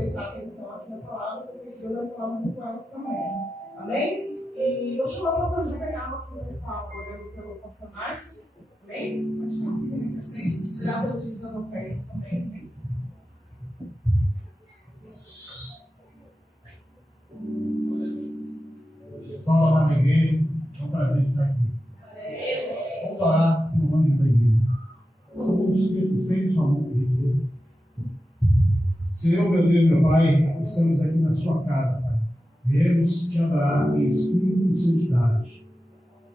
prestar atenção aqui na palavra, porque Deus vai falar muito com elas também. Amém? E eu chamo a pastora Jacariaba para estar orando pelo pastor Márcio. Amém? Orar pelos filhos das ofertas também. Amém? Fala na igreja, é um prazer estar aqui. Vamos orar pelo anjo da igreja. Todo mundo estende sua mão, igreja. Senhor, meu Deus, meu Pai, estamos aqui na sua casa, Pai. Viemos te adorar em espírito e santidade.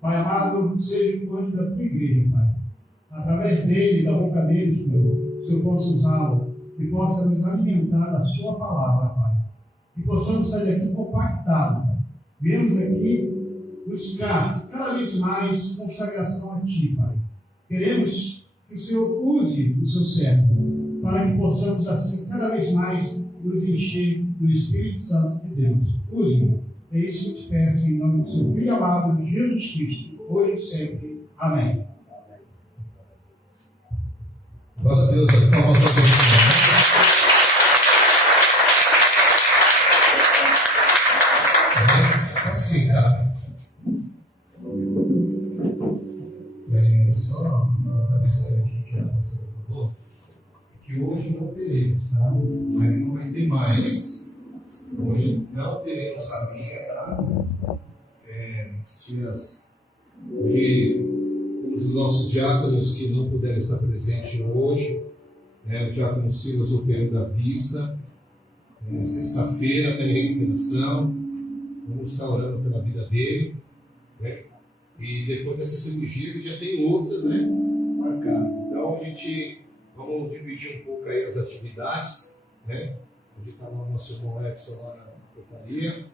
Pai amado, seja o anjo da tua igreja, Pai. Através dele, da boca dele, Senhor, o Senhor possa usá-lo e possa nos alimentar da sua palavra, Pai. E possamos sair daqui compactados, Pai. Viemos aqui buscar cada vez mais consagração a Ti, Pai. Queremos que o Senhor use o seu servo para que possamos, assim, cada vez mais nos encher do Espírito Santo de Deus. Use-o. É isso que eu te peço em nome do seu Filho amado, de Jesus Cristo, hoje e sempre. Amém. Glória a Deus, as palmas da assim, cara. Só agradecer aqui que a pastora falou, que hoje não teremos, tá? Mas não vai ter mais. Hoje não teremos sabia, tá? Hoje, os nossos diáconos que não puderam estar presentes hoje, o diácono Silas operando a vista, sexta-feira tem recuperação, vamos estar orando pela vida dele, né? E depois dessa cirurgia ele já tem outras, né, marcadas. Então a gente vamos dividir um pouco aí as atividades, né? Hoje está lá o nosso irmão Edson lá na portaria,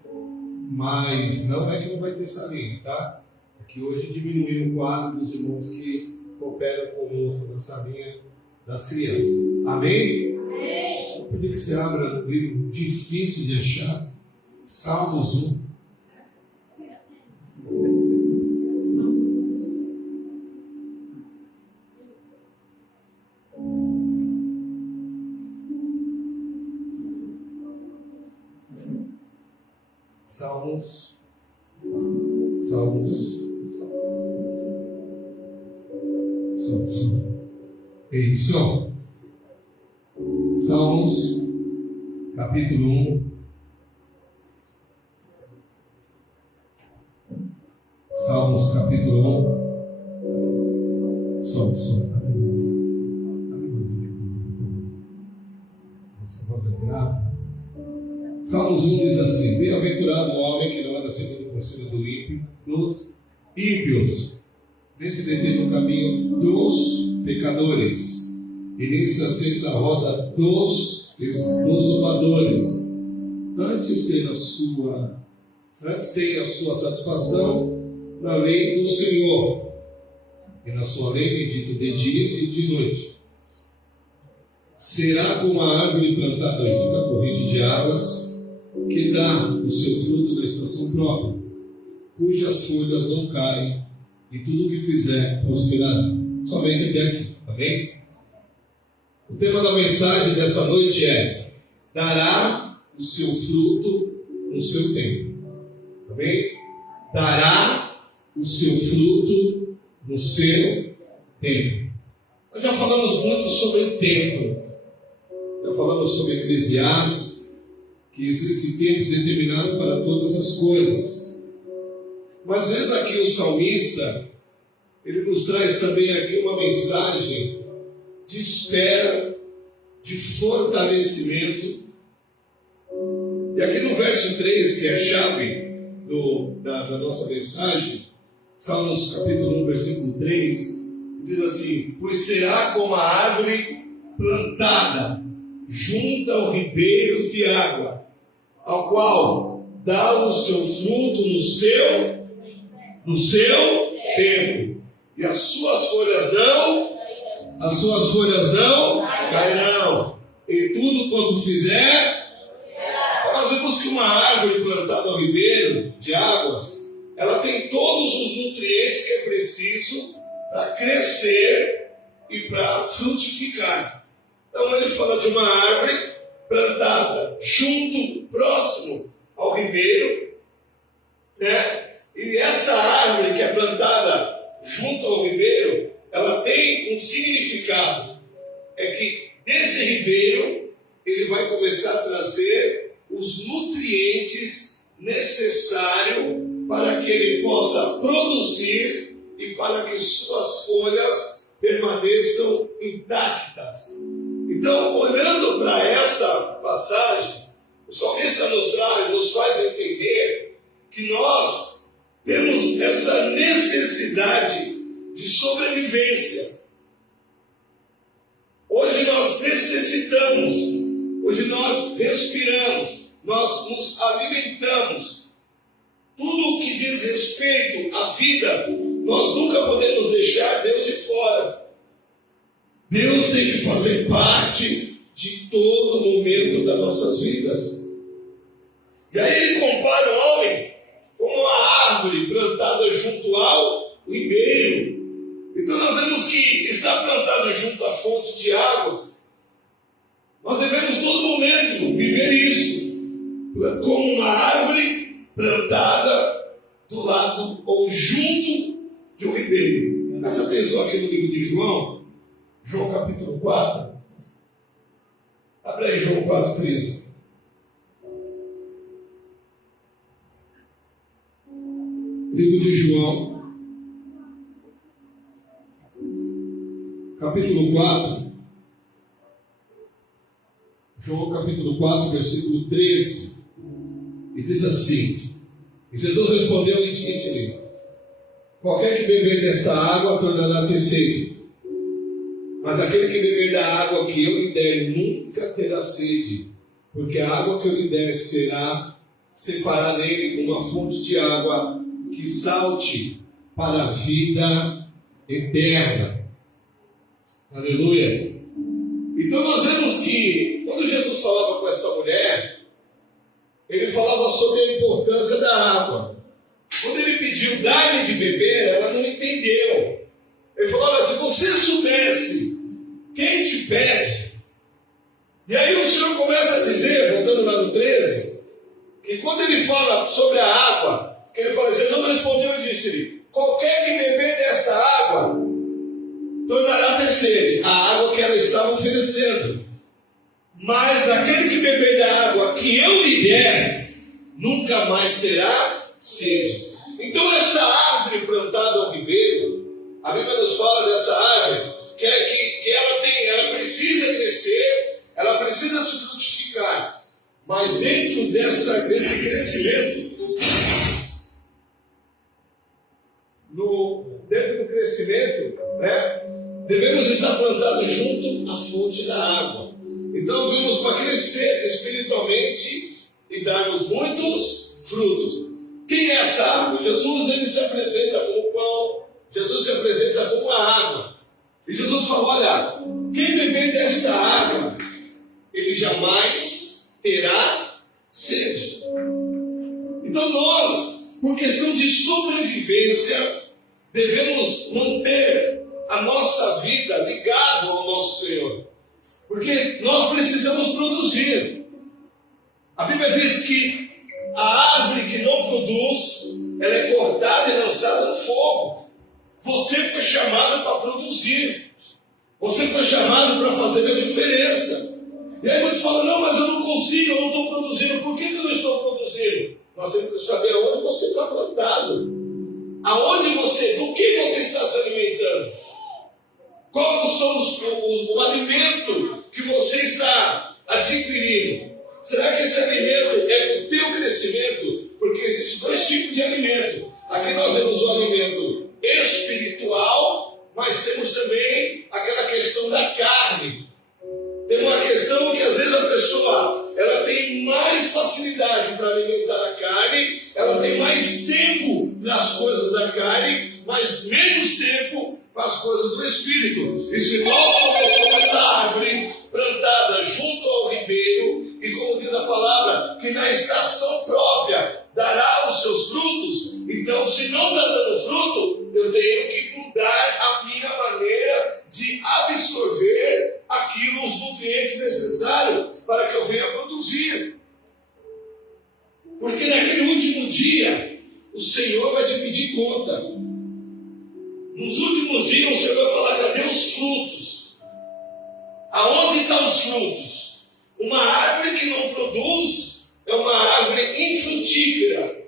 mas não é que não vai ter salinha, tá? É que hoje diminuiu o quadro dos irmãos que cooperam conosco na salinha das crianças. Amém? Amém. Eu pedi que você abra no livro difícil de achar, Salmos 1. Salmos. É isso. Salmos, capítulo 1. Salmos, capítulo 1. Som. Salmos 1 diz assim: bem-aventurado o homem que não anda segundo o conselho dos ímpios, nem se detém no caminho dos pecadores, e nem se assenta à roda dos zombadores. Antes tem a sua satisfação na lei do Senhor, e na sua lei medita de dia e de noite. Será como a árvore plantada junto à corrente de águas, que dá o seu fruto na estação própria, cujas folhas não caem, e tudo o que fizer prosperará. Somente até aqui, amém? O tema da mensagem dessa noite é: dará o seu fruto no seu tempo. Amém? Dará o seu fruto no seu tempo. Nós já falamos muito sobre o tempo. Já falamos sobre Eclesiastes, que existe tempo determinado para todas as coisas. Mas às vezes aqui o salmista, ele nos traz também aqui uma mensagem de espera, de fortalecimento. E aqui no verso 3, que é a chave da nossa mensagem, Salmos capítulo 1, versículo 3, diz assim: pois será como a árvore plantada junto aos ribeiros de água, ao qual dá o seu fruto no seu tempo, e as suas folhas não cairão, e tudo quanto fizer. Nós vemos que uma árvore plantada ao ribeiro de águas, ela tem todos os nutrientes que é preciso para crescer e para frutificar. Então ele fala de uma árvore plantada junto, próximo ao ribeiro, né? E essa árvore que é plantada junto ao ribeiro, ela tem um significado. É que desse ribeiro, ele vai começar a trazer os nutrientes necessários para que ele possa produzir e para que suas folhas permaneçam intactas. Então, olhando para esta passagem, o salmista nos faz entender que nós temos essa necessidade de sobrevivência. Hoje nós necessitamos, hoje nós respiramos, nós nos alimentamos. Tudo o que diz respeito à vida, nós nunca podemos deixar Deus de fora. Deus tem que fazer parte de todo momento das nossas vidas. E aí ele compara o homem como uma árvore plantada junto ao ribeiro. Então nós vemos que está plantado junto à fonte de águas. Nós devemos todo momento viver isso, como uma árvore plantada do lado ou junto de um ribeiro. Presta atenção aqui no livro de João, João capítulo 4. Abre aí João 4,13. Livro de João, capítulo 4. João capítulo 4, versículo 13. E diz assim: E Jesus respondeu e disse-lhe: Qualquer que beber desta água tornará a ter sede. Mas aquele que beber da água que eu lhe der nunca terá sede, porque a água que eu lhe der se fará nele uma fonte de água que salte para a vida eterna. Aleluia. Então nós vemos que quando Jesus falava com esta mulher, ele falava sobre a importância da água. Quando ele pediu dar-lhe de beber, ela não entendeu. Ele falou: olha, se você soubesse quem te pede. E aí o Senhor começa a dizer, voltando lá no 13, que quando ele fala sobre a água, que ele fala, Jesus respondeu e disse-lhe: qualquer que beber desta água tornará a ter sede, a água que ela estava oferecendo. Mas aquele que beber da água que eu lhe der, nunca mais terá sede. Então essa árvore plantada ao ribeiro, a Bíblia nos fala dessa árvore, que ela precisa crescer, ela precisa se frutificar. Mas dentro desse crescimento, dentro do crescimento, né, devemos estar plantados junto à fonte da água. Então vimos para crescer espiritualmente e darmos muitos frutos. Quem é essa água? Jesus, ele se apresenta como pão, Jesus se apresenta como a água. E Jesus falou: olha, quem beber desta água, ele jamais terá sede. Então nós, por questão de sobrevivência, devemos manter a nossa vida ligada ao nosso Senhor. Porque nós precisamos produzir. A Bíblia diz que a árvore que não produz, ela é cortada e lançada no fogo. Você foi chamado para produzir. Você foi chamado para fazer a diferença. E aí muitos falam: não, mas eu não consigo, eu não estou produzindo. Por que eu não estou produzindo? Nós temos que saber aonde você está plantado. Do que você está se alimentando? Qual são o alimento que você está adquirindo? Será que esse alimento é o teu crescimento? Porque existem dois tipos de alimento. Aqui nós temos o alimento espiritual, mas temos também aquela questão da carne. Tem uma questão que às vezes a pessoa ela tem mais facilidade para alimentar a carne, ela tem mais tempo nas coisas da carne, mas menos tempo para as coisas do Espírito. E se nós somos como essa árvore plantada junto ao ribeiro, e como diz a palavra, que na estação própria dará os seus frutos, então se não está dando fruto, eu tenho que mudar a minha maneira de absorver aquilo aquilo, os nutrientes necessários para que eu venha produzir. Porque naquele último dia, o Senhor vai te pedir conta. Nos últimos dias, o Senhor vai falar: cadê os frutos? Aonde estão os frutos? Uma árvore que não produz é uma árvore infrutífera.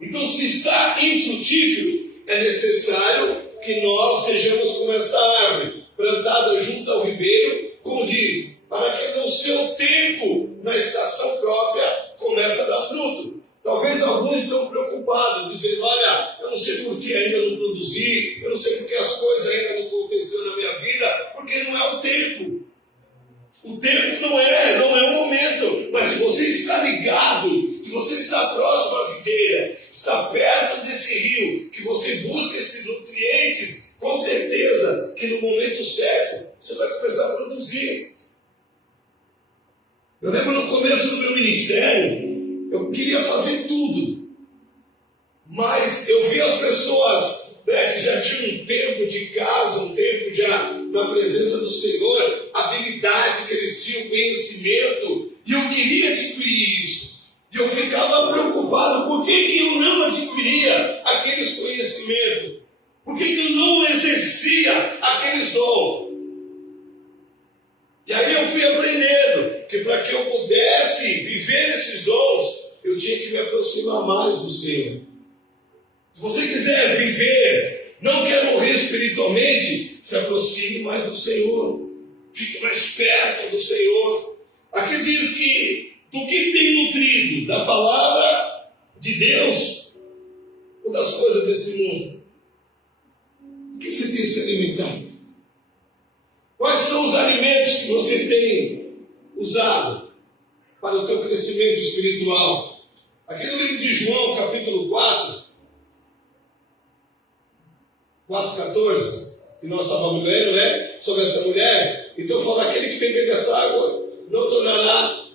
Então, se está infrutífero, é necessário que nós sejamos como esta árvore, plantada junto ao ribeiro, como diz, para que no seu tempo, na estação própria, comece a dar fruto. Talvez alguns estão preocupados, dizendo: olha, eu não sei por que ainda não produzi, eu não sei por que as coisas ainda não aconteceram na minha vida, porque não é o tempo. O tempo não é o momento. Mas se você está ligado, se você está próximo à videira, está perto desse rio, que você busca esses nutrientes, com certeza que no momento certo você vai começar a produzir. Eu lembro no começo do meu ministério, eu queria fazer tudo, mas eu vi as pessoas que já tinham um tempo de casa, um tempo já na presença do Senhor, habilidade que eles tinham, conhecimento, e eu queria adquirir isso. E eu ficava preocupado, por que eu não adquiria aqueles conhecimentos? Por que eu não exercia aqueles dons? E aí eu fui aprendendo que para que eu pudesse viver esses dons, eu tinha que me aproximar mais do Senhor. Se você quiser viver, não quer morrer espiritualmente, se aproxime mais do Senhor. Fique mais perto do Senhor. Aqui diz que do que tem nutrido? Da palavra de Deus ou das coisas desse mundo? O que você tem se alimentado? Quais são os alimentos que você tem usado para o teu crescimento espiritual? Aqui no livro de João, capítulo 4:14, que nós estávamos lendo, né? Sobre essa mulher. Então fala: aquele que beber dessa água não tornará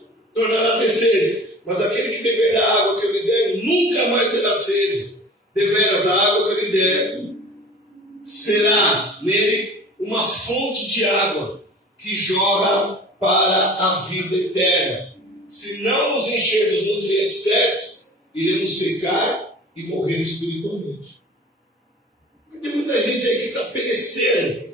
ter sede, mas aquele que beber da água que eu lhe der nunca mais terá sede. Deveras a água que eu lhe der será nele uma fonte de água que jorra para a vida eterna. Se não nos encher dos nutrientes certos, iremos secar e morrer espiritualmente. Tem muita gente aí que está perecendo.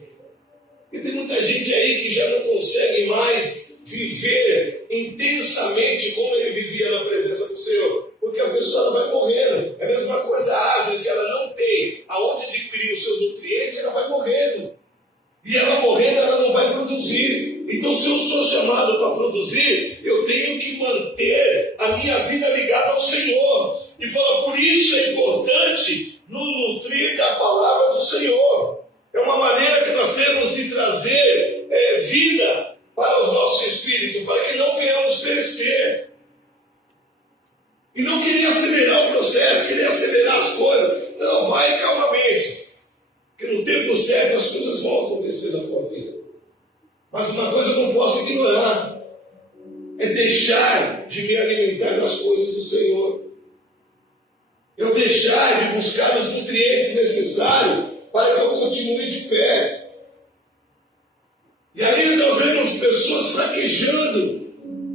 E tem muita gente aí que já não consegue mais viver intensamente como ele vivia na presença do Senhor. Porque a pessoa vai morrendo. É a mesma coisa a árvore, que ela não tem aonde adquirir os seus nutrientes, ela vai morrendo. E ela morrendo, ela não vai produzir. Então, se eu sou chamado para produzir, eu tenho que manter a minha vida ligada ao Senhor. E fala: por isso é importante nos nutrir da palavra do Senhor. É uma maneira que nós temos de trazer vida para o nosso espírito, para que não venhamos perecer. E não querer acelerar o processo, querer acelerar as coisas. Não, vai calmamente. Porque no tempo certo as coisas vão acontecer na tua vida. Mas uma coisa eu não posso ignorar: é deixar de me alimentar das coisas do Senhor. Eu deixar de buscar os nutrientes necessários para que eu continue de pé. E aí nós vemos pessoas fraquejando.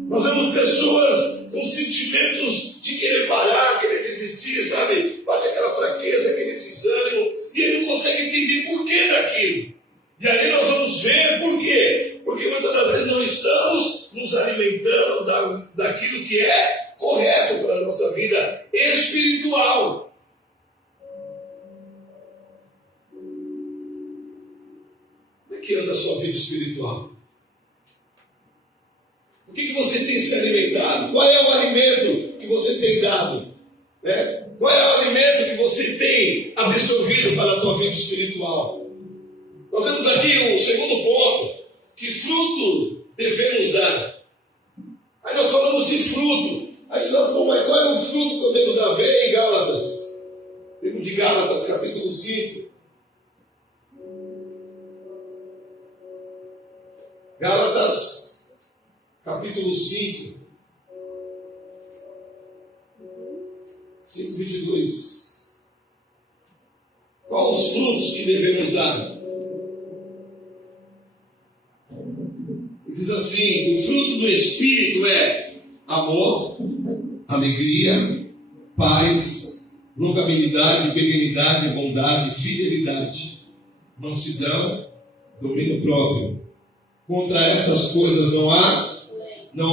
Nós vemos pessoas com sentimentos de querer parar, querer desistir, sabe? Bate aquela fraqueza, aquele desânimo, e ele não consegue entender por que daquilo. E aí nós vamos ver por quê. Porque muitas das vezes não estamos nos alimentando daquilo que é correto para a nossa vida espiritual. Como é que anda a sua vida espiritual? O que você tem se alimentado? Qual é o alimento que você tem dado? Né? Qual é o alimento que você tem absorvido para a tua vida espiritual? Nós vemos aqui o segundo ponto: que fruto devemos dar. Aí nós falamos de fruto. Aí você fala: mas qual é o fruto que eu devo dar? Vem em Gálatas. Livro de Gálatas, capítulo 5. Gálatas, capítulo 5. 5:22. Quais os frutos que devemos dar? Diz assim: o fruto do Espírito é amor, alegria, paz, longanimidade, benignidade, bondade, fidelidade, mansidão, domínio próprio. Contra essas coisas não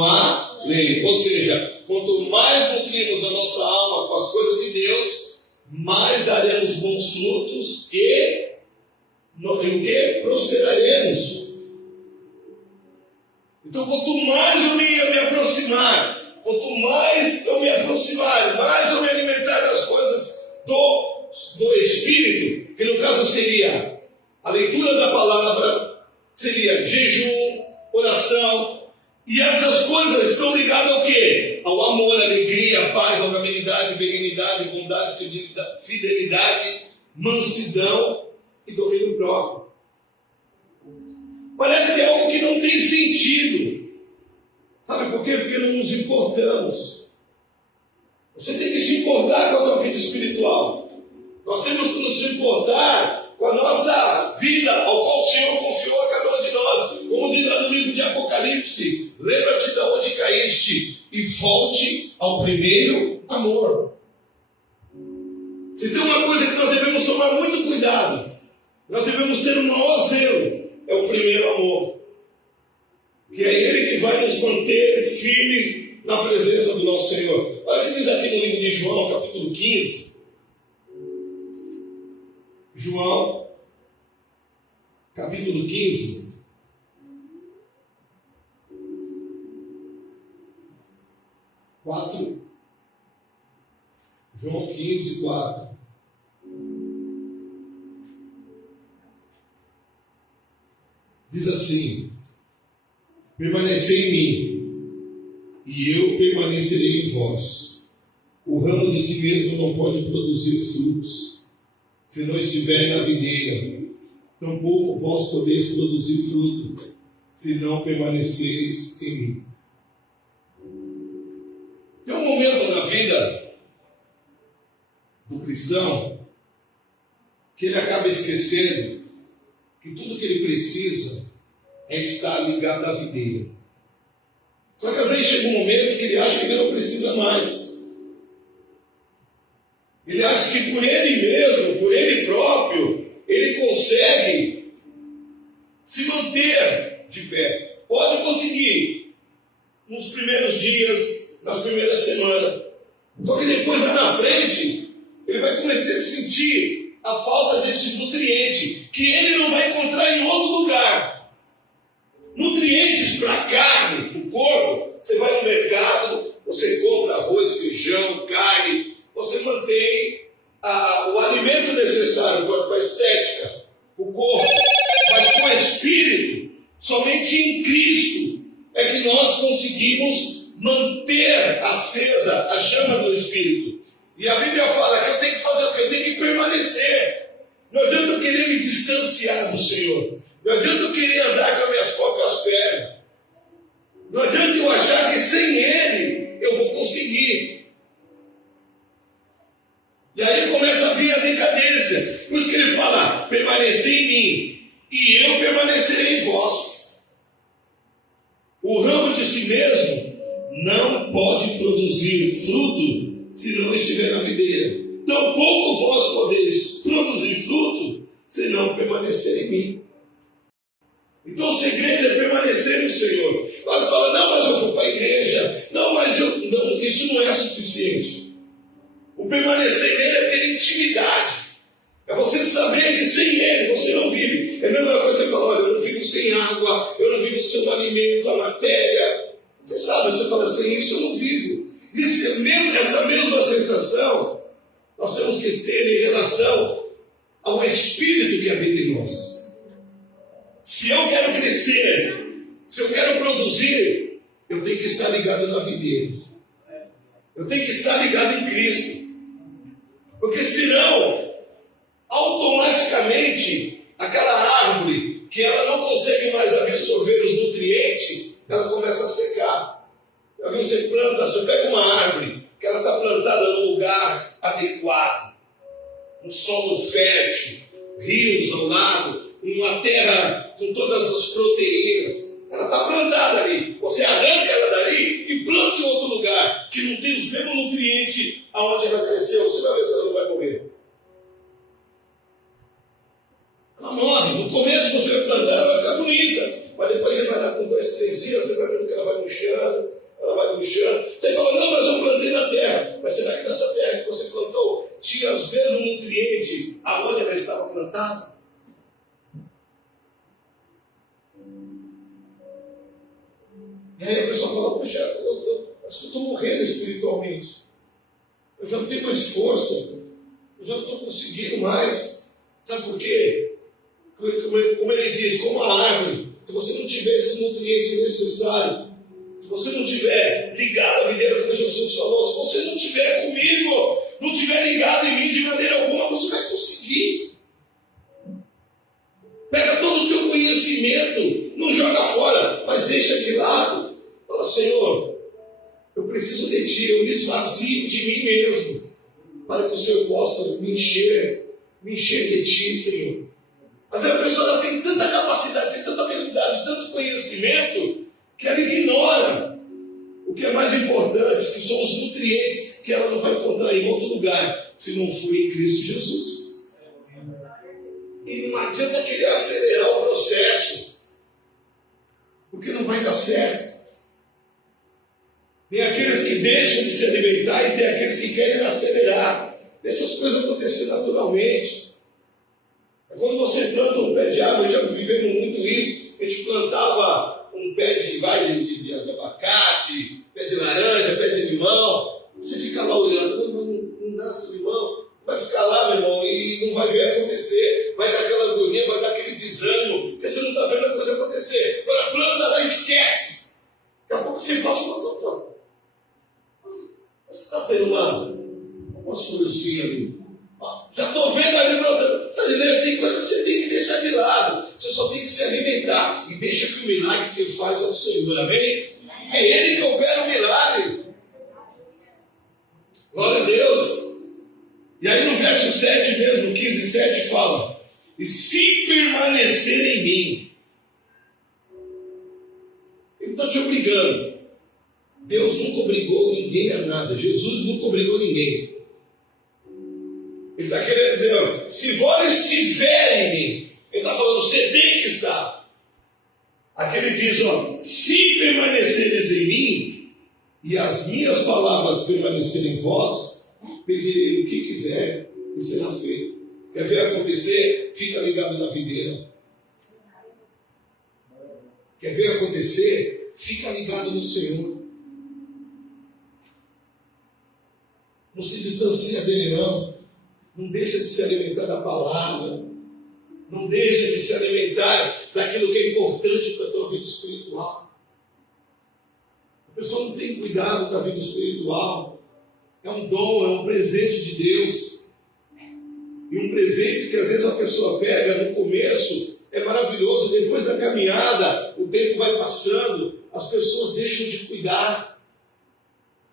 há lei. Ou seja, quanto mais nutrirmos a nossa alma com as coisas de Deus, mais daremos bons frutos e o que? Prosperaremos. Então, quanto mais eu me aproximar, quanto mais eu me aproximar, mais eu me alimentar das coisas do Espírito, que no caso seria a leitura da palavra, seria jejum, oração, e essas coisas estão ligadas ao quê? Ao amor, alegria, paz, longanimidade, benignidade, bondade, fidelidade, mansidão e domínio próprio. Parece que é algo que não tem sentido. Sabe por quê? Porque não nos importamos. Você tem que se importar com a tua vida espiritual. Nós temos que nos importar com a nossa vida, ao qual o Senhor confiou a cada um de nós. Como diz lá no livro de Apocalipse: lembra-te de onde caíste e volte ao primeiro amor. Se tem uma coisa que nós devemos tomar muito cuidado, nós devemos ter um maior zelo, é o primeiro amor. Que é Ele que vai nos manter firme na presença do nosso Senhor. Olha o que diz aqui no livro de João, capítulo 15. João, capítulo 15. João 15, 4. Diz assim: permanecei em mim, e eu permanecerei em vós. O ramo de si mesmo não pode produzir frutos, se não estiver na videira. Tampouco vós podeis produzir fruto, se não permanecereis em mim. Tem um momento na vida do cristão que ele acaba esquecendo que tudo que ele precisa é estar ligado à videira. Só que às vezes chega um momento que ele acha que ele não precisa mais. Ele acha que por ele mesmo, por ele próprio, ele consegue se manter de pé. Pode conseguir nos primeiros dias, nas primeiras semanas. Só que depois lá na frente, ele vai começar a sentir a falta desse nutriente, que ele não vai encontrar em outro lugar. Nutrientes para a carne, para o corpo. Você vai no mercado, você compra arroz, feijão, carne, você mantém o alimento necessário para a estética, o corpo. Mas com o Espírito, somente em Cristo é que nós conseguimos manter acesa a chama do Espírito. E a Bíblia fala que eu tenho que fazer o quê? Eu tenho que permanecer. Não adianta eu querer me distanciar do Senhor. Não adianta eu querer andar com as minhas próprias pernas. Não adianta eu achar que sem Ele eu vou conseguir. E aí começa a vir a decadência. Por isso que ele fala: permanecei em mim, e eu permanecerei em vós. O ramo de si mesmo não pode produzir fruto se não estiver na videira. Tampouco vós podeis produzir fruto se não permanecer em mim. Então o segredo é permanecer no Senhor. Nós falamos: não, mas eu vou para a igreja. Não, mas não, isso não é suficiente. O permanecer nele é ter intimidade. É você saber que sem ele você não vive. É a mesma coisa que você fala: olha, eu não vivo sem água, eu não vivo sem o alimento, a matéria. Você sabe, você fala: sem isso eu não vivo. Essa mesma sensação nós temos que ter em relação ao Espírito que habita em nós. Se eu quero crescer, se eu quero produzir, eu tenho que estar ligado na videira. Eu tenho que estar ligado em Cristo. Porque senão, automaticamente, aquela árvore que ela não consegue mais absorver os nutrientes, ela começa a secar. Já viu, você planta, você pega uma árvore que ela está plantada num lugar adequado, um solo fértil, rios ao lado, uma terra com todas as proteínas. Ela está plantada aí a pessoa fala, poxa, eu acho que eu estou morrendo espiritualmente. Eu já não tenho mais força. Eu já não estou conseguindo mais. Sabe por quê? Como ele diz, como a árvore, se você não tiver esse nutriente necessário, se você não tiver ligado à videira, como Jesus falou, se você não tiver comigo, não tiver ligado em mim de maneira alguma, você vai conseguir. Pega todo o teu conhecimento, não joga fora, mas deixa de lado. Fala, Senhor, eu preciso de Ti, eu me esvazio de mim mesmo, para que o Senhor possa me encher de Ti, Senhor. Mas a pessoa ela tem tanta capacidade, tem tanta habilidade, tanto conhecimento, que ela ignora o que é mais importante, que são os nutrientes que ela não vai encontrar em outro lugar, se não for em Cristo Jesus. E não adianta querer acelerar o processo, porque não vai dar certo. Tem aqueles que deixam de se alimentar e tem aqueles que querem acelerar. Deixa as coisas acontecer naturalmente. Quando você planta um pé de árvore, já vivemos muito isso, a gente plantava um pé de abacate, pé de laranja, pé de limão, você fica lá olhando, não nasce limão, vai ficar lá, meu irmão, e não vai ver acontecer, vai dar aquela agonia, vai dar aquele desânimo, porque você não está vendo a coisa acontecer. Agora planta lá, esquece. Daqui a pouco você passa uma planta. Você está tendo uma solução ali. Já estou vendo ali plantando. Está dizendo, tem coisa que você tem que deixar de lado. Você só tem que se alimentar. E deixa que o milagre que ele faz é o Senhor, amém? É Ele que opera o milagre. Glória a Deus. E aí no verso 7 mesmo, 15:7 fala: e se permanecer em mim. Ele está te obrigando. Deus nunca obrigou ninguém a nada. Jesus nunca obrigou ninguém. Ele está querendo dizer, ó, se vós estiverem em mim, ele está falando, você tem que estar. Aqui ele diz, ó, se permaneceres em mim, e as minhas palavras permanecerem em vós, pedirei o que quiser e será feito. Quer ver acontecer? Fica ligado na videira. Quer ver acontecer? Fica ligado no Senhor. Não se distancia dele, não. Não deixa de se alimentar da palavra. Não deixa de se alimentar daquilo que é importante para a tua vida espiritual. A pessoa não tem cuidado com a vida espiritual. É um dom, é um presente de Deus. E um presente que às vezes a pessoa pega no começo, é maravilhoso. Depois da caminhada, o tempo vai passando, as pessoas deixam de cuidar.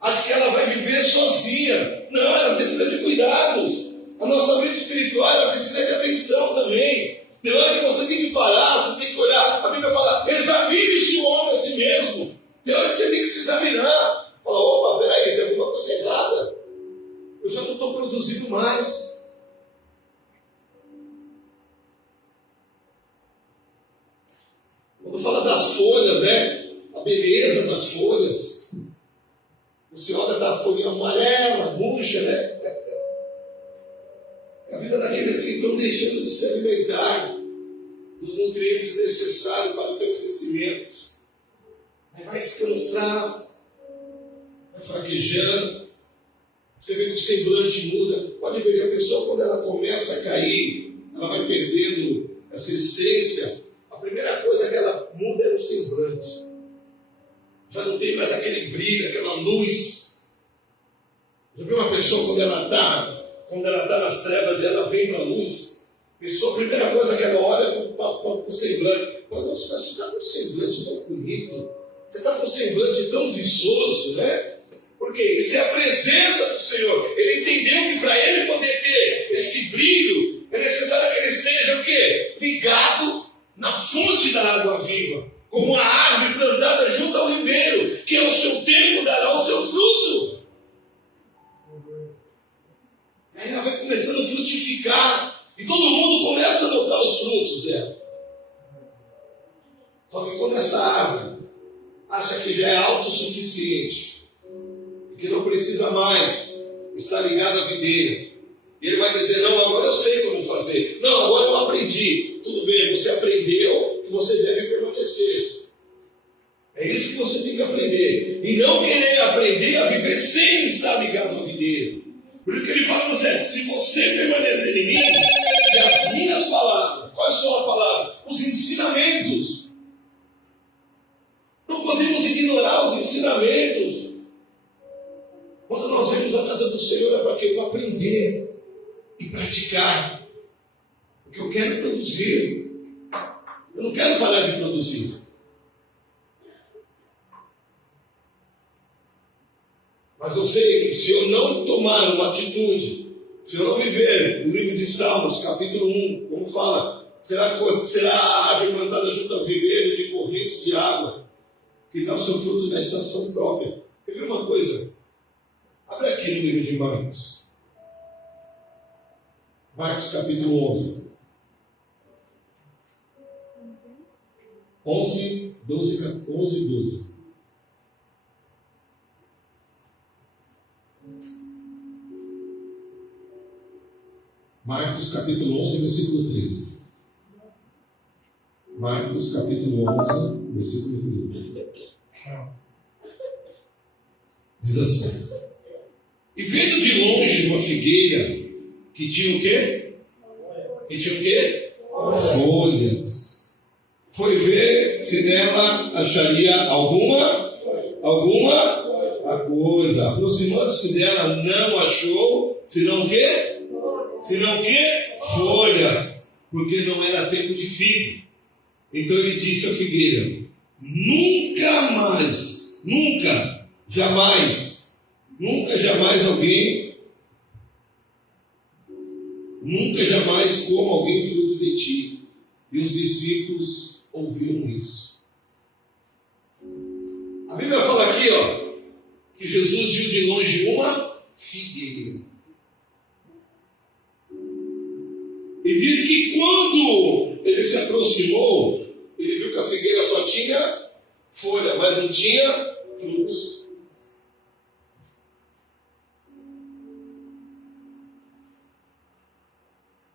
Acho que ela vai viver sozinha. Não, ela precisa de cuidados. A nossa vida espiritual ela precisa de atenção também. Tem hora que você tem que parar, você tem que olhar. A Bíblia fala, examine-se o homem a si mesmo. Tem hora que você tem que se examinar. Fala, opa, peraí, tem alguma coisa errada. Eu já não estou produzindo mais. Quando fala das folhas, né? A beleza das folhas. Você olha da folhinha amarela, murcha, né? É a vida daqueles que estão deixando de se alimentar dos nutrientes necessários para o teu crescimento. Aí vai ficando fraco, vai fraquejando. Você vê que o semblante muda. Pode ver que a pessoa, quando ela começa a cair, ela vai perdendo essa essência. A primeira coisa que ela muda é o semblante. Já não tem mais aquele brilho, aquela luz. Já viu uma pessoa quando ela está nas trevas e ela vem para a luz? A primeira coisa que ela olha para o semblante. Você está com um semblante tão bonito. Você está com um semblante tão viçoso, né? Porque isso é a presença do Senhor. Ele entendeu que para ele poder ter esse brilho, é necessário que ele esteja o quê? Ligado na fonte da água viva. Como a árvore plantada junto ao ribeiro, que ao seu tempo dará o seu fruto. Aí ela vai começando a frutificar. E todo mundo começa a notar os frutos dela. Só que quando essa árvore acha que já é autossuficiente, que não precisa mais estar ligado à videira, e ele vai dizer, não, agora eu sei como fazer. Não, agora eu aprendi. Tudo bem, você aprendeu e você deve permanecer. É isso que você tem que aprender. E não querer aprender a viver sem estar ligado ao videiro. Por isso que ele fala no Zé, se você permanecer em mim, e as minhas palavras, quais são as palavras? Os ensinamentos. Não podemos ignorar os ensinamentos. Quando nós vemos a casa do Senhor, é para que eu aprender e praticar. Porque eu quero produzir. Eu não quero parar de produzir. Mas eu sei que se eu não tomar uma atitude, se eu não viver o livro de Salmos, capítulo 1, como fala, será a árvore plantada junto ao ribeiro de correntes de água, que dá o seu fruto na estação própria. Quer ver uma coisa? Abre aqui no livro de Marcos. Marcos capítulo 11. 11, 12. Marcos capítulo 11, versículo 13. Marcos capítulo 11, versículo 13. Diz assim: e vendo de longe uma figueira que tinha o quê? Que tinha o quê? Folhas. Foi ver se nela acharia alguma coisa. Aproximando-se dela, não achou, senão o quê? Senão o quê? Folhas. Porque não era tempo de figo. Então ele disse à figueira: nunca mais, nunca, jamais coma alguém fruto de ti. E os discípulos ouviram isso. A Bíblia fala aqui, que Jesus viu de longe uma figueira. E diz que quando ele se aproximou, ele viu que a figueira só tinha folha, mas não tinha frutos.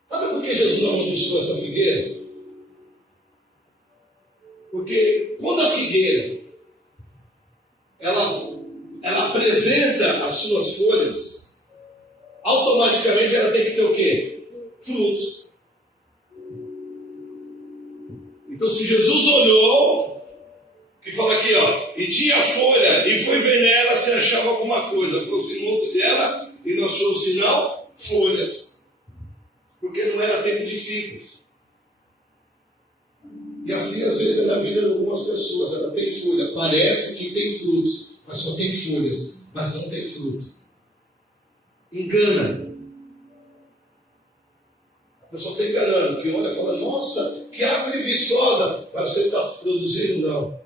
Sabe por que Jesus não amaldiçoou essa figueira? Porque quando a figueira ela apresenta as suas folhas, automaticamente ela tem que ter o quê? Frutos. Então, se Jesus olhou, que fala aqui, e tinha folha, e foi ver nela se achava alguma coisa, aproximou-se dela e não achou senão folhas, porque não era tempo de figos. E assim, às vezes, é na vida de algumas pessoas, ela tem folha, parece que tem frutos, mas só tem folhas, mas não tem fruto. Engana. A pessoa está enganando, que olha e fala: nossa, que árvore viçosa, mas você está produzindo? Não.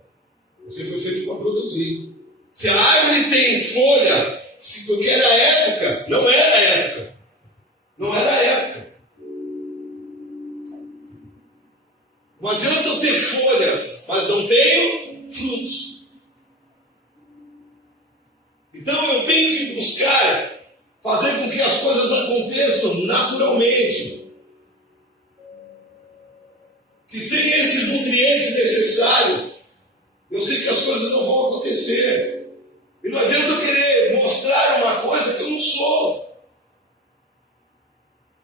Você foi feito para produzir. Se a árvore tem folha, porque era época, não era época. Não era época. Não adianta eu ter folhas, mas não tenho frutos. Então eu tenho que buscar fazer com que as coisas aconteçam naturalmente. Que sem esses nutrientes necessários, eu sei que as coisas não vão acontecer. E não adianta eu querer mostrar uma coisa que eu não sou.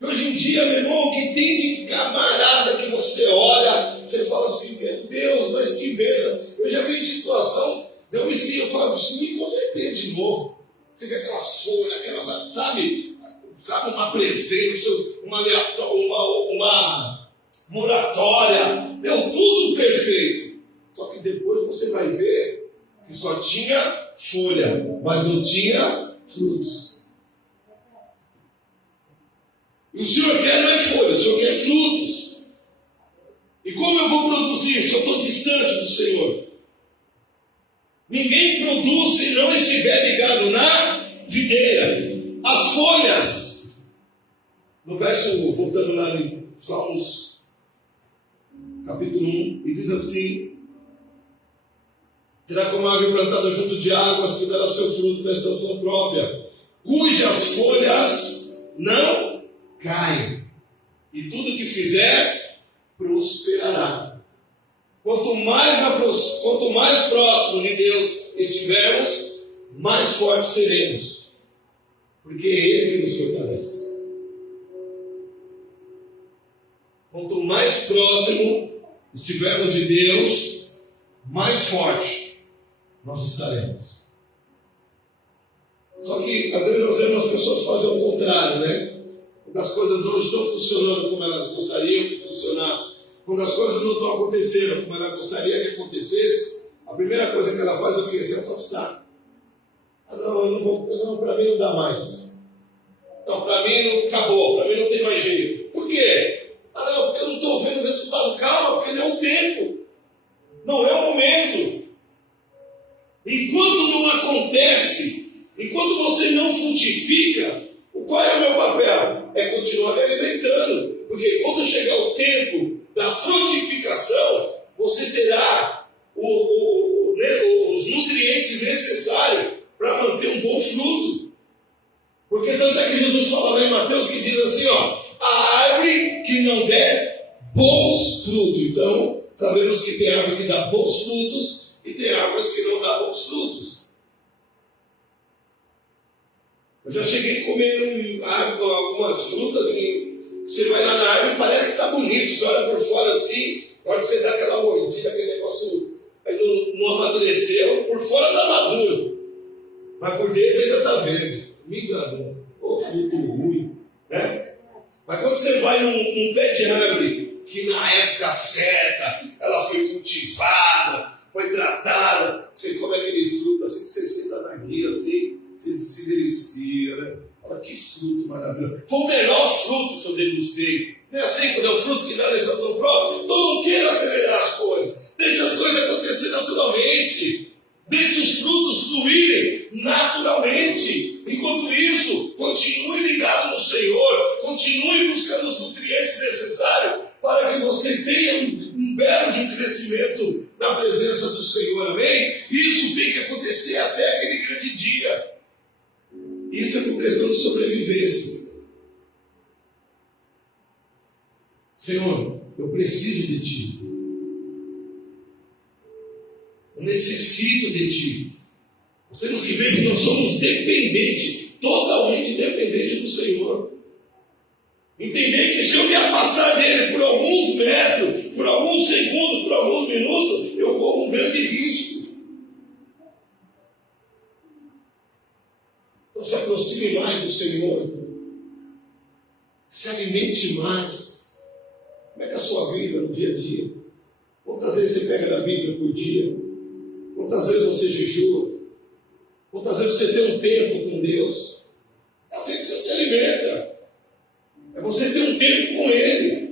Hoje em dia, meu irmão, o que tem de camarada que você olha, você fala assim: meu Deus, mas que bênção. Eu já vi situação, eu falo: preciso me converter de novo. Você vê aquelas folhas, aquelas, sabe uma presença, uma moratória, tudo perfeito. Só que depois você vai ver que só tinha folha, mas não tinha frutos. E o Senhor quer não é folha, o Senhor quer frutos. E como eu vou produzir se eu estou distante do Senhor? Ninguém produz se não estiver ligado na videira. As folhas, no verso, voltando lá em Salmos capítulo 1, e diz assim: será como a árvore plantada junto de águas, que dará seu fruto na estação própria, cujas folhas não caem, e tudo que fizer prosperará. Quanto mais próximo de Deus estivermos, mais fortes seremos. Porque é Ele que nos fortalece. Quanto mais próximo estivermos de Deus, mais forte nós estaremos. Só que às vezes nós vemos as pessoas fazer o contrário, né? Quando as coisas não estão funcionando como elas gostariam que funcionassem, quando as coisas não estão acontecendo como ela gostaria que acontecesse, a primeira coisa que ela faz é o quê? Se afastar. Não, eu não vou, não, para mim não dá mais. Não, para mim não acabou, para mim não tem mais jeito. Por quê? Não, porque eu não estou vendo o resultado. Calma, porque não é o tempo. Não é o momento. Enquanto não acontece, enquanto você não frutifica, qual é o meu papel? É continuar me alimentando. Porque quando chegar o tempo da frutificação, você terá os nutrientes necessários para manter um bom fruto. Porque tanto é que Jesus fala lá em Mateus que diz assim, a árvore que não der bons frutos. Então, sabemos que tem árvore que dá bons frutos e tem árvores que não dão bons frutos. Eu já cheguei a comer algumas frutas e você vai lá na árvore e parece que está bonito. Você olha por fora assim, na hora que você dá aquela mordida, aquele negócio aí não amadureceu, por fora está maduro, mas por dentro ainda está verde. Me enganou. Ô fruto ruim, né? Mas quando você vai num pé de árvore, que na época certa, ela foi cultivada, foi tratada, você come aquele fruto assim, que você senta na guia assim, você se delicia, né? Olha que fruto maravilhoso. Foi o melhor fruto que eu degustei. Não é assim quando é o fruto que dá a legislação própria? Então não queira acelerar as coisas. Deixe as coisas acontecer naturalmente. Deixe os frutos fluírem naturalmente. Enquanto isso, continue ligado no Senhor. Continue buscando os nutrientes necessários para que você tenha um belo de um crescimento na presença do Senhor. Amém? Isso tem que acontecer até aquele grande dia. Isso é por questão de sobrevivência. Senhor, eu preciso de Ti. Eu necessito de Ti. Nós temos que ver que nós somos dependentes, totalmente dependentes do Senhor. Entender que se eu me afastar dele por alguns metros, por alguns segundos, por alguns minutos, eu corro um grande risco. Então se aproxime mais do Senhor. Se alimente mais. Como é que é a sua vida no dia a dia? Quantas vezes você pega da Bíblia por dia? Quantas vezes você jejua? Quantas vezes você tem um tempo com Deus? É assim que você se alimenta. É você ter um tempo com Ele.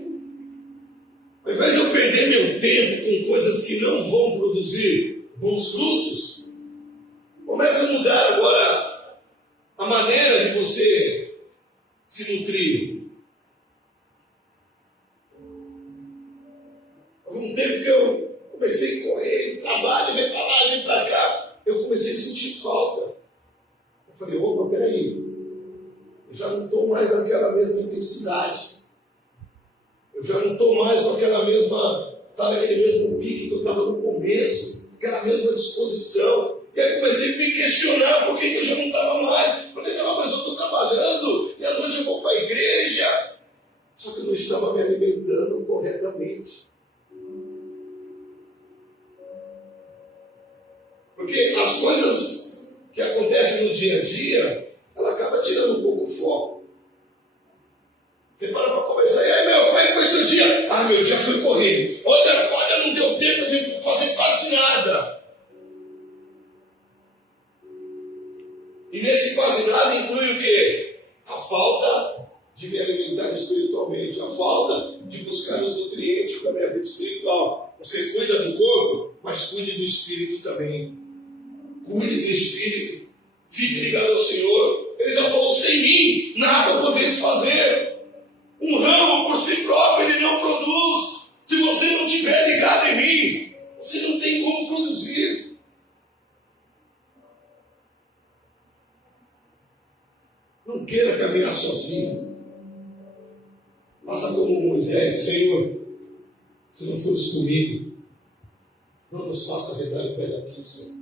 Ao invés de eu perder meu tempo com coisas que não vão produzir bons frutos, comece a mudar agora a maneira de você se nutrir. Houve um tempo que eu comecei a correr, trabalho, vem para lá, vem para cá. Eu comecei a sentir falta. Eu falei, opa, peraí. Eu já não estou mais naquela mesma intensidade. Eu já não estou mais com aquela mesma, sabe, aquele mesmo pique que eu estava no começo, aquela mesma disposição. E aí comecei a me questionar por que eu já não estava mais. Falei, não, mas eu estou trabalhando, e à noite eu vou para a igreja. Só que eu não estava me alimentando corretamente. Porque as coisas que acontecem no dia a dia, ela acaba tirando um pouco o foco. Você para conversar, e aí, meu, como é que foi seu dia? Ah, meu dia foi corrido. Olha, não deu tempo de fazer quase nada. E nesse quase nada inclui o quê? A falta de me alimentar espiritualmente, a falta de buscar os nutrientes para a minha vida espiritual. Você cuida do corpo, mas cuide do espírito também. Cuide do espírito. Fique ligado ao Senhor. Ele já falou, sem mim, nada podeis fazer. Um ramo por si próprio, ele não produz. Se você não estiver ligado em mim, você não tem como produzir. Não queira caminhar sozinho. Faça como Moisés, Senhor, se não fosse comigo, Não nos faça arredar o pé daqui, Senhor.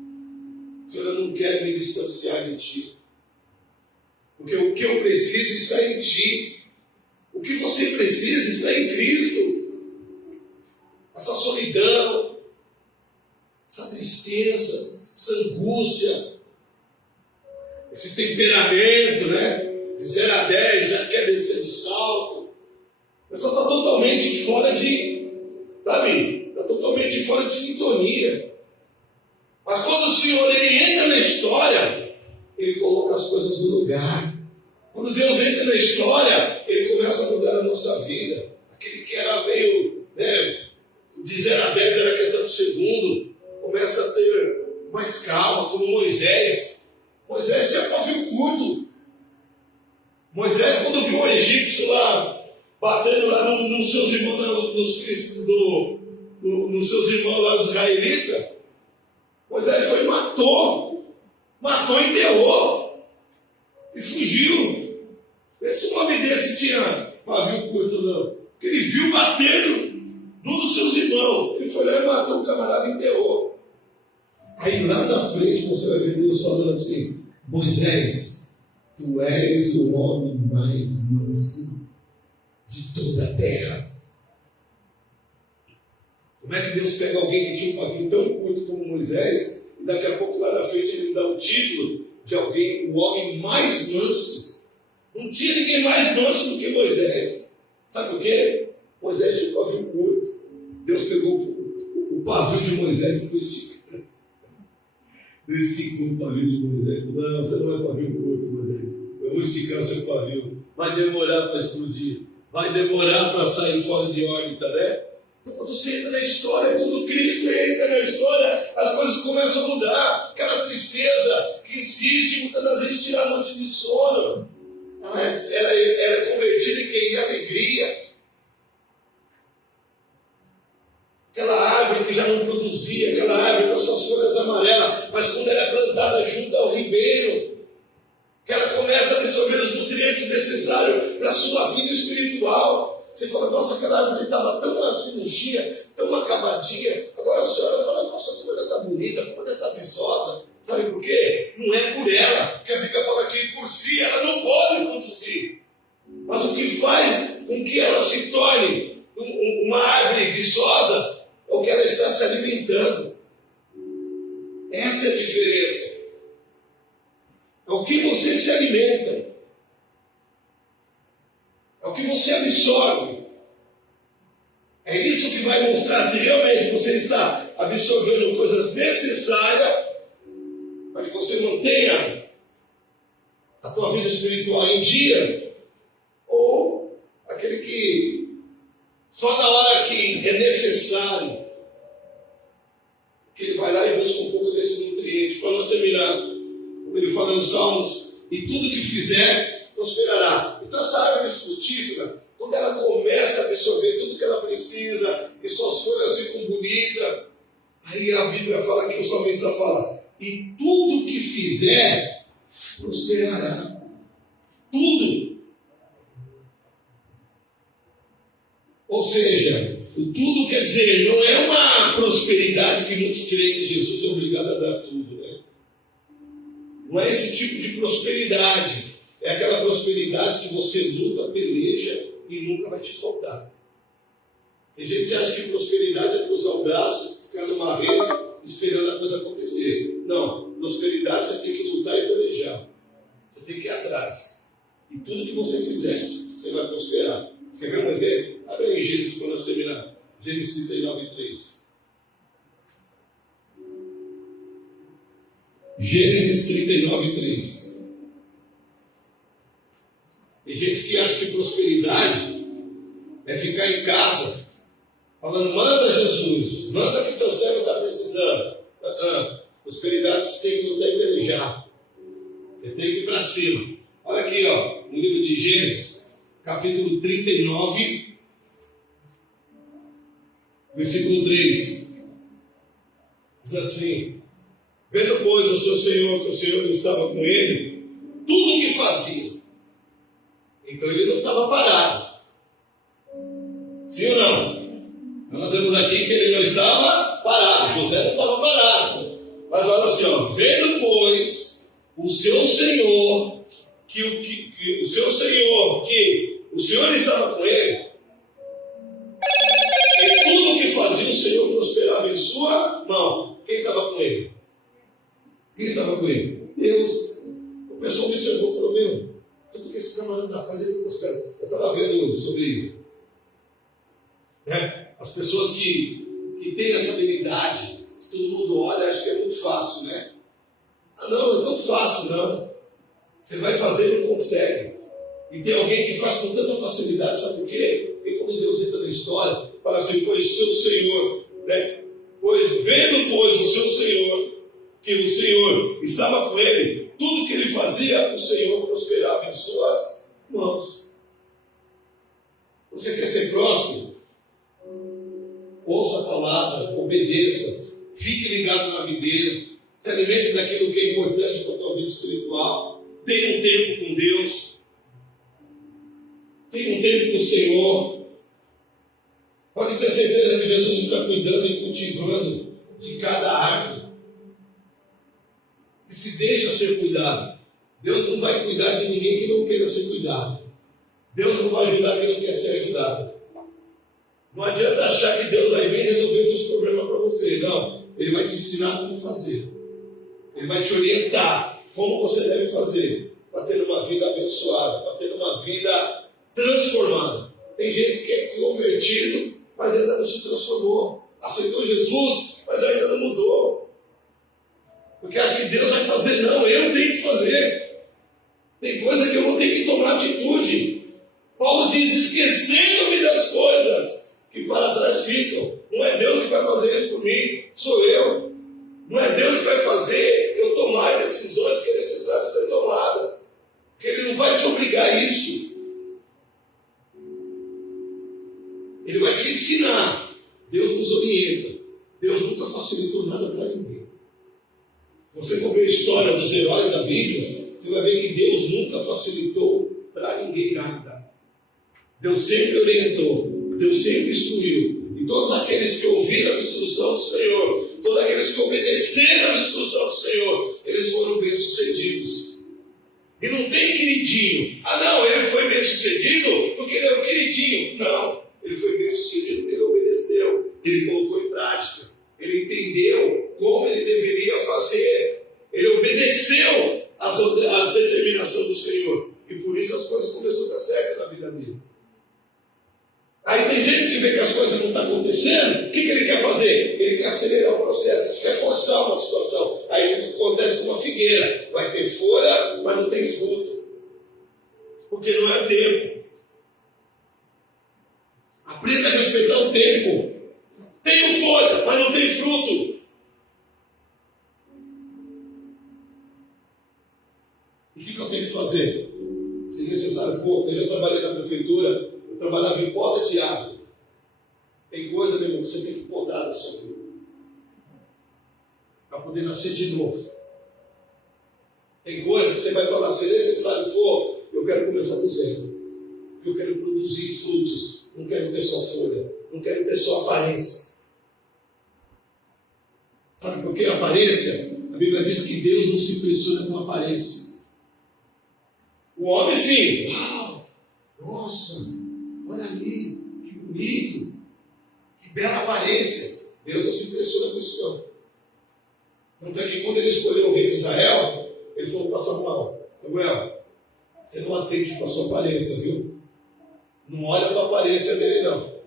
Senhor, eu não quero me distanciar de Ti. Porque o que eu preciso está em Ti. O que você precisa está em Cristo. Essa solidão, essa tristeza, essa angústia, esse temperamento, né? De 0 a 10, já quer descer de salto. A pessoa está totalmente fora de, sabe? Está totalmente fora de sintonia. Mas quando o Senhor ele entra na história, Ele coloca as coisas no lugar. Quando Deus entra na história, Ele começa a mudar a nossa vida. Aquele que era meio, né, de 0 a 10 era questão de segundo, começa a ter mais calma, como Moisés. Moisés tinha pavio curto. Moisés, quando viu o egípcio lá, batendo lá nos seus irmãos, nos seus irmãos lá, os israelitas, Moisés foi e matou e enterrou, e fugiu. Esse homem desse tinha pavio curto, não. Porque ele viu batendo num dos seus irmãos, ele foi lá e matou o camarada e enterrou. Aí lá na frente você vai ver Deus falando assim: Moisés, tu és o homem mais manso de toda a terra. Como é que Deus pega alguém que tinha um pavio tão curto como Moisés, e daqui a pouco lá na frente ele dá o título de alguém, o homem mais manso? Não tinha ninguém mais manso do que Moisés. Sabe por quê? Moisés tinha um pavio curto. Deus pegou o pavio de Moisés e foi esticando. Deus esticou o pavio de Moisés. Não, você não é pavio curto, Moisés. Eu vou esticar seu pavio. Vai demorar para explodir. Vai demorar para sair fora de órbita, né? Quando você entra na história, quando Cristo entra na história, as coisas começam a mudar. Aquela tristeza que insiste, muitas das vezes, tira a noite de sono. Era convertida em alegria. Aquela árvore que já não produzia, aquela árvore com as suas folhas amarelas, mas quando ela é plantada junto ao ribeiro, que ela começa a absorver os nutrientes necessários para a sua vida espiritual. Você fala: nossa, aquela árvore estava tão assim, mexia, tão acabadinha. Agora a senhora fala: nossa, como ela está bonita, como ela está viçosa. Sabe por quê? Não é por ela, porque a Bíblia fala que por si ela não pode produzir. Mas o que faz com que ela se torne uma árvore viçosa é o que ela está se alimentando. Essa é a diferença. É o que você se alimenta. É o que você absorve. É isso que vai mostrar se realmente você está absorvendo coisas necessárias para que você mantenha a tua vida espiritual em dia, ou aquele que só na hora que é necessário que ele vai lá e busca um pouco desse nutriente. Para nós terminar, como ele fala nos Salmos: e tudo que fizer prosperará. Então essa árvore frutífera, quando ela começa a absorver tudo que ela precisa, e suas folhas ficam bonitas, aí a Bíblia fala que o salmista fala: e tudo que fizer prosperará. Tudo. Ou seja, o tudo quer dizer, não é uma prosperidade que muitos creem que Jesus é obrigado a dar tudo, né? Não é esse tipo de prosperidade. É aquela prosperidade que você luta, peleja e nunca vai te faltar. Tem gente que acha que prosperidade é cruzar o braço, ficar numa rede, esperando a coisa acontecer. Não, prosperidade você tem que lutar e pelejar. Você tem que ir atrás. E tudo que você fizer, você vai prosperar. Quer ver um exemplo? Abre aí Gênesis para nós terminar. Gênesis 39:3. Gênesis 39:3. Tem gente que acha que prosperidade é ficar em casa falando: manda Jesus, manda que teu servo está precisando. Prosperidade você tem que lutar e pelejar. Você tem que ir para cima. Olha aqui, ó, no livro de Gênesis, capítulo 39, versículo 3. Diz assim: vendo, pois, o seu Senhor, que o Senhor estava com ele, tudo o que fazia. Então ele não estava parado. Sim ou não? Nós vemos aqui que ele não estava parado. José não estava parado. Mas olha assim, ó, vendo, pois, o seu Senhor, que o Senhor estava com ele, e tudo o que fazia o Senhor prosperava em sua mão. Quem estava com ele? Quem estava com ele? Deus. O pessoal observou e falou, meu, tudo que esse camarada está fazendo prospera. Eu estava vendo sobre isso. As pessoas que têm essa habilidade, que todo mundo olha e acha que é muito fácil, né? Ah, não é tão fácil, não. Você vai fazer e não consegue. E tem alguém que faz com tanta facilidade, sabe por quê? Porque quando Deus entra na história, fala assim, pois seu Senhor, né? Vendo, pois, o seu Senhor, que o Senhor estava com ele, tudo que ele fazia, o Senhor prosperava em suas mãos. Você quer ser próspero? Ouça a palavra, obedeça, fique ligado na videira, se alimente daquilo que é importante para a tua vida espiritual, tenha um tempo com Deus, tenha um tempo com o Senhor. Pode ter certeza que Jesus está cuidando e cultivando de cada árvore que se deixa ser cuidado. Deus não vai cuidar de ninguém que não queira ser cuidado. Deus não vai ajudar quem não quer ser ajudado. Não adianta achar que Deus vai vir resolver os seus problemas para você. Não. Ele vai te ensinar como fazer. Ele vai te orientar como você deve fazer para ter uma vida abençoada, para ter uma vida transformada. Tem gente que é convertido, mas ainda não se transformou. Aceitou Jesus, mas ainda não mudou. Porque acha que Deus vai fazer. Não, eu tenho que fazer. Tem coisa que eu vou ter que tomar atitude. Paulo diz, esquecendo-me das coisas que para trás ficam. Não é Deus que vai fazer isso por mim, sou eu. Não é Deus que vai fazer eu tomar decisões que é necessário ser tomada. Porque Ele não vai te obrigar a isso. Ele vai te ensinar. Deus nos orienta. Deus nunca facilitou nada para ninguém. Se você for ver a história dos heróis da Bíblia, você vai ver que Deus nunca facilitou para ninguém nada. Deus sempre orientou. Deus sempre instruiu. E todos aqueles que ouviram as instruções do Senhor, todos aqueles que obedeceram as instruções do Senhor, eles foram bem-sucedidos. E não tem queridinho. Ah, não, ele foi bem-sucedido porque ele é o queridinho. Não, ele foi bem-sucedido porque ele obedeceu. Ele colocou em prática. Ele entendeu como ele deveria fazer. Ele obedeceu às determinações do Senhor. E por isso as coisas começaram a dar certo na vida dele. Aí tem gente que vê que as coisas não estão acontecendo, o que ele quer fazer? Ele quer acelerar o processo, quer forçar uma situação. Aí acontece com uma figueira, vai ter folha, mas não tem fruto. Porque não é tempo. Aprenda a respeitar o tempo. Tenho folha, mas não tem fruto. E o que eu tenho que fazer? Se necessário for, eu já trabalhei na prefeitura, eu trabalhava em poda de árvore. Tem coisa, meu irmão, que você tem que podar da sua vida para poder nascer de novo. Tem coisa que você vai falar, se necessário for, eu quero começar do zero. Eu quero produzir frutos. Não quero ter só folha. Não quero ter só aparência. Sabe por que aparência? A Bíblia diz que Deus não se impressiona com aparência. O homem sim. Uau! Nossa! Olha ali, que bonito, que bela aparência. Deus não se impressiona com isso não. Tanto é que quando ele escolheu o rei de Israel, ele falou para Samuel, você não atende para a sua aparência, viu? Não olha para a aparência dele não.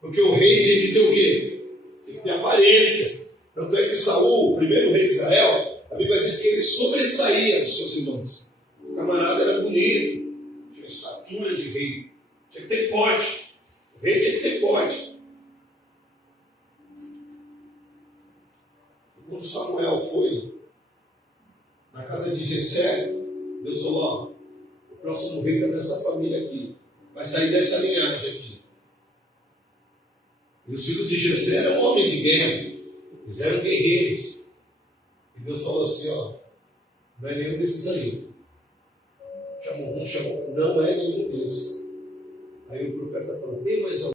Porque o rei tinha que ter o quê? Tinha que ter aparência. Tanto é que Saul, o primeiro rei de Israel, a Bíblia diz que ele sobressaía dos seus irmãos. O camarada era bonito, tinha estatura de rei. Tinha que ter porte. O rei tinha que ter porte. E quando Samuel foi na casa de Jessé, Deus falou, ó, o próximo rei está dessa família aqui. Vai sair dessa linhagem aqui. E os filhos de Jessé eram homens de guerra. Eles eram guerreiros. E Deus falou assim, ó, não é nenhum desses aí. Chamou um, chamou, não é nenhum desses. Aí o profeta falou, tem mais alguém?